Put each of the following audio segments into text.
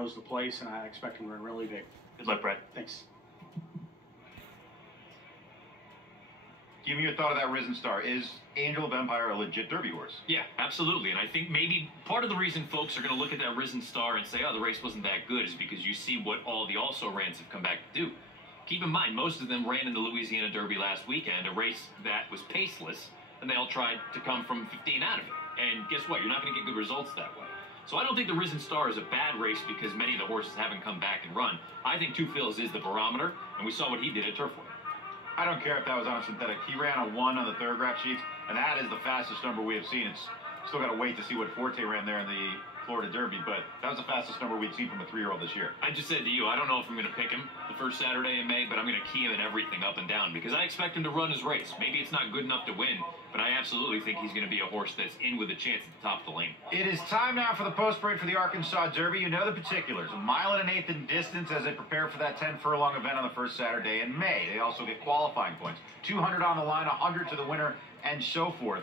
knows the place, and I expect him to run really big. Good luck, Brett. Thanks. Give me your thought of that Risen Star. Is Angel of Empire a legit Derby horse? Yeah, absolutely. And I think maybe part of the reason folks are going to look at that Risen Star and say, oh, the race wasn't that good is because you see what all the also-rans have come back to do. Keep in mind, most of them ran in the Louisiana Derby last weekend, a race that was paceless, and they all tried to come from 15 out of it. And guess what? You're not going to get good results that way. So I don't think the Risen Star is a bad race because many of the horses haven't come back and run. I think Two Phil's is the barometer, and we saw what he did at Turfway. I don't care if that was on a synthetic. He ran a 1 on the Thoroughgraph sheets, and that is the fastest number we have seen. It's still got to wait to see what Forte ran there in the Florida Derby, but that was the fastest number we'd seen from a 3-year-old this year. I just said to you, I don't know if I'm going to pick him the first Saturday in May, but I'm going to key him in everything up and down because I expect him to run his race. Maybe it's not good enough to win, but I absolutely think he's going to be a horse that's in with a chance at the top of the lane. It is time now for the post-parade for the Arkansas Derby. You know the particulars. 1.1 miles in distance as they prepare for that 10-furlong event on the first Saturday in May. They also get qualifying points. 200 on the line, 100 to the winner, and so forth.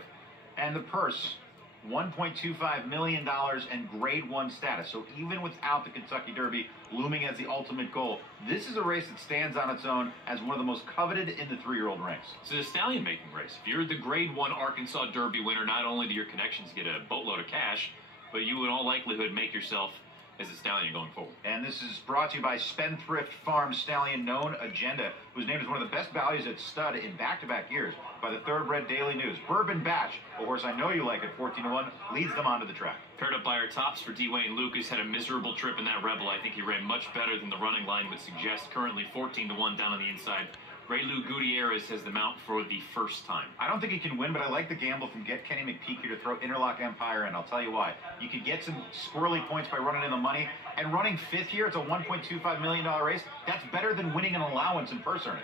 And the purse, $1.25 million and Grade 1 status. So even without the Kentucky Derby looming as the ultimate goal, this is a race that stands on its own as one of the most coveted in the 3-year-old ranks. It's a stallion-making race. If you're the Grade 1 Arkansas Derby winner, not only do your connections get a boatload of cash, but you in all likelihood make yourself as a stallion going forward. And this is brought to you by Spendthrift Farm Stallion Known Agenda, who's named as one of the best values at stud in back-to-back years by the Thoroughbred Daily News. Bourbon Batch, a horse I know you like at 14-1, leads them onto the track. Paired up by our tops for Dwayne Lucas, had a miserable trip in that Rebel. I think he ran much better than the running line would suggest. Currently 14-1 down on the inside. Ray Lou Gutierrez has the mount for the first time. I don't think he can win, but I like the gamble from Get Kenny McPeak here to throw Interlock Empire in. I'll tell you why. You could get some squirrely points by running in the money, and running 5th here, it's a $1.25 million race. That's better than winning an allowance in purse earnings.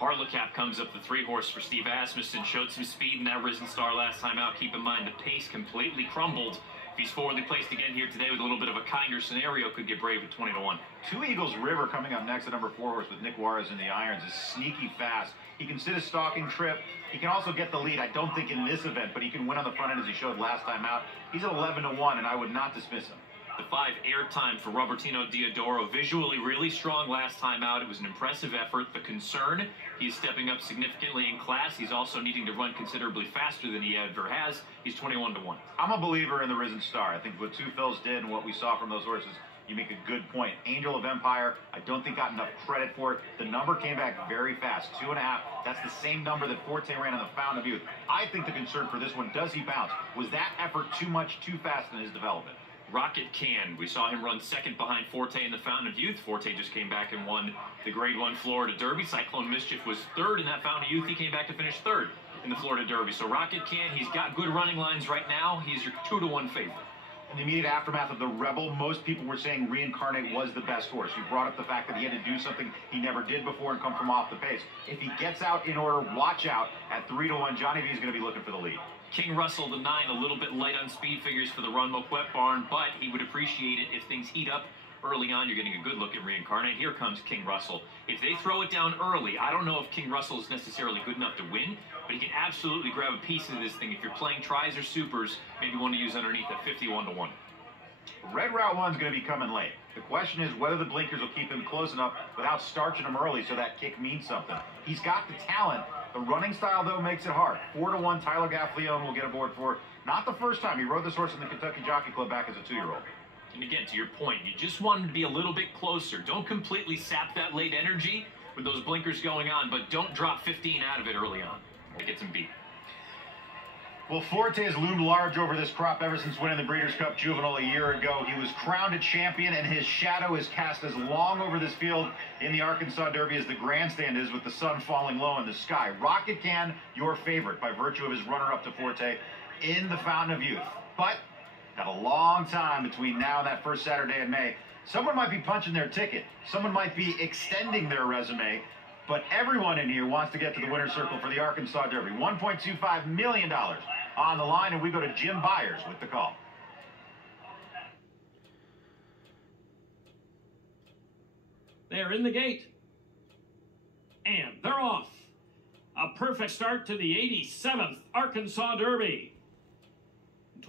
Harlecap comes up the 3-horse for Steve Asmussen. Showed some speed in that Risen Star last time out. Keep in mind the pace completely crumbled. If he's forwardly placed again here today with a little bit of a kinder scenario, could get brave at 20-1. Two Eagles River coming up next, the number 4 horse with Nick Juarez in the irons, is sneaky fast. He can sit a stalking trip. He can also get the lead. I don't think in this event, but he can win on the front end as he showed last time out. He's at 11-1, and I would not dismiss him. The 5 airtime for Robertino Diodoro. Visually really strong last time out. It was an impressive effort. The concern, he's stepping up significantly in class. He's also needing to run considerably faster than he ever has. He's 21-1. I'm a believer in the Risen Star. I think what Two Phil's did and what we saw from those horses, you make a good point. Angel of Empire, I don't think got enough credit for it. The number came back very fast, 2.5. That's the same number that Forte ran on the Fountain of Youth. I think the concern for this one, does he bounce? Was that effort too much, too fast in his development? Rocket Can. We saw him run second behind Forte in the Fountain of Youth. Forte just came back and won the Grade 1 Florida Derby. Cyclone Mischief was third in that Fountain of Youth. He came back to finish third in the Florida Derby. So Rocket Can, he's got good running lines right now. He's your 2-1 favorite. In the immediate aftermath of the Rebel, most people were saying Reincarnate was the best horse. You brought up the fact that he had to do something he never did before and come from off the pace. If he gets out in order, watch out. At 3-1, Johnny V is going to be looking for the lead. King Russell, the 9, a little bit light on speed figures for the Run Moquette barn, but he would appreciate it if things heat up early on. You're getting a good look at Reincarnate. Here comes King Russell. If they throw it down early, I don't know if King Russell is necessarily good enough to win, but he can absolutely grab a piece of this thing. If you're playing tries or supers, maybe one to use underneath at 51-1. Red Route 1 is going to be coming late. The question is whether the blinkers will keep him close enough without starching him early so that kick means something. He's got the talent. The running style, though, makes it hard. 4-1, Tyler Gaffleone will get aboard for not the first time. He rode this horse in the Kentucky Jockey Club back as a 2-year-old. And again, to your point, you just want him to be a little bit closer. Don't completely sap that late energy with those blinkers going on, but don't drop 15 out of it early on. It gets him beat. Well, Forte has loomed large over this crop ever since winning the Breeders' Cup Juvenile a year ago. He was crowned a champion, and his shadow is cast as long over this field in the Arkansas Derby as the grandstand is, with the sun falling low in the sky. Rocket Can, your favorite, by virtue of his runner-up to Forte in the Fountain of Youth. But got a long time between now and that first Saturday in May. Someone might be punching their ticket. Someone might be extending their resume. But everyone in here wants to get to the winner's circle for the Arkansas Derby. $1.25 million on the line, and we go to Jim Byers with the call. They're in the gate. And they're off. A perfect start to the 87th Arkansas Derby.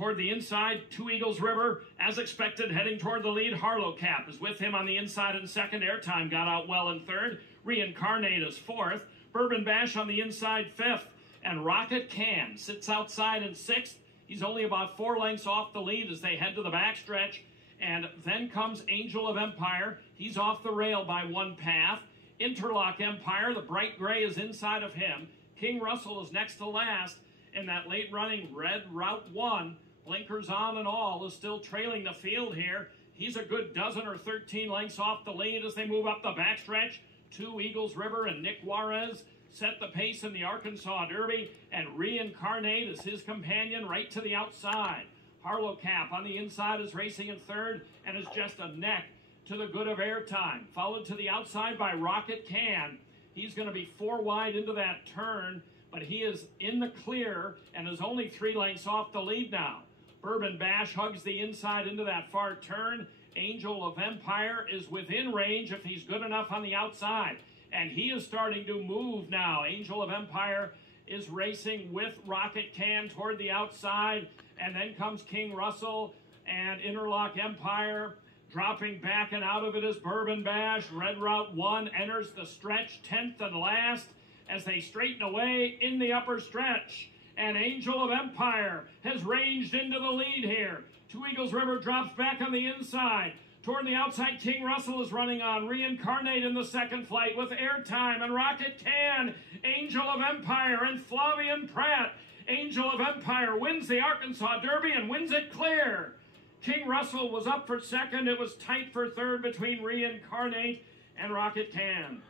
toward the inside, 2 Eagles River. As expected, heading toward the lead. Harlow Cap is with him on the inside in second. Airtime got out well in third. Reincarnate is fourth. Bourbon Bash on the inside, fifth. And Rocket Can sits outside in sixth. He's only about 4 lengths off the lead as they head to the backstretch. And then comes Angel of Empire. He's off the rail by 1 path. Interlock Empire, the bright gray, is inside of him. King Russell is next to last. And that late running Red Route 1, blinkers on and all, is still trailing the field here. He's a good 12 or 13 lengths off the lead as they move up the backstretch. 2 Eagles River and Nick Juarez set the pace in the Arkansas Derby, and Reincarnate is his companion right to the outside. Harlow Cap on the inside is racing in third and is just a neck to the good of Airtime. Followed to the outside by Rocket Can. He's going to be 4 wide into that turn, but he is in the clear and is only 3 lengths off the lead now. Bourbon Bash hugs the inside into that far turn. Angel of Empire is within range if he's good enough on the outside. And he is starting to move now. Angel of Empire is racing with Rocket Can toward the outside. And then comes King Russell and Interlock Empire. Dropping back and out of it is Bourbon Bash. Red Route 1 enters the stretch 10th and last as they straighten away in the upper stretch. And Angel of Empire has ranged into the lead here. 2 Eagles River drops back on the inside. Toward the outside, King Russell is running on. Reincarnate in the second flight with Airtime and Rocket Can. Angel of Empire and Flavian Pratt. Angel of Empire wins the Arkansas Derby and wins it clear. King Russell was up for second. It was tight for third between Reincarnate and Rocket Can.